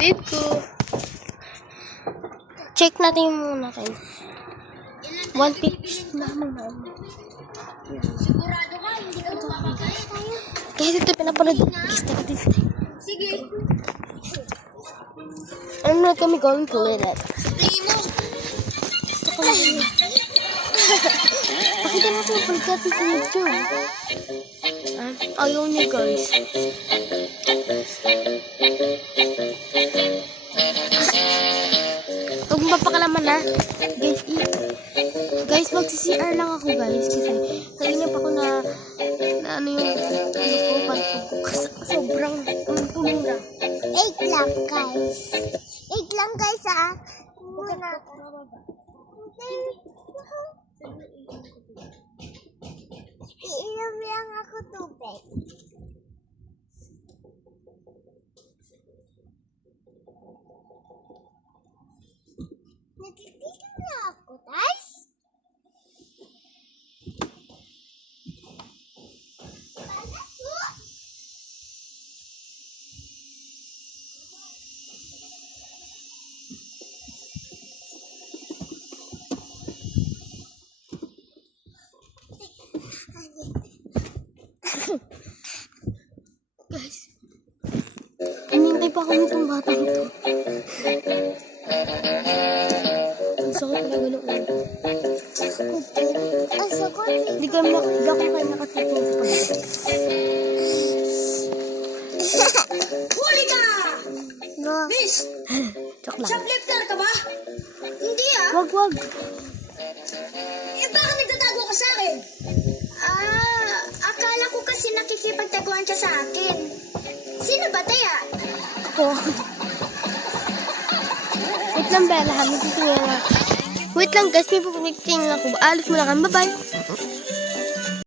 kapatid ko. Check natin muna kayo. 150 naman. Sigurado ka, hindi ka mapapagay. Guys, ito pinapanood. Guys, kapatid. Sige. Ano na kami going to let it? Tingin mo. Pakita natin yung balik natin sa YouTube. Ayaw niya guys. Huwag mapakalaman na. Guys, mag-CCR lang ako guys. Kasi kanina pa ako na ano yung sobrang tumura. 8 lang guys. 8 lang guys ah. Muna. Iinom lang ako tubig. Nagtitigil na ako, guys. Guys, hinintay pa ako nitong batang ito. Ang sakit talaga ng ulo. Ang sakot. Hindi ako kayo nakatitin sa pagkakas. Huli ka! No. Miss! Joke lang. Shoplifter ka ba? Hindi ah. Wag. Eh bakit nagtatago ka sa akin? Akala ko kasi nakikipagtaguan ka sa akin. Sino ba taya? Ako. Wait lang, Bella. May titingin lang. Wait lang, guys. May pupulitin lang ako. Alis mo lang. Bye-bye.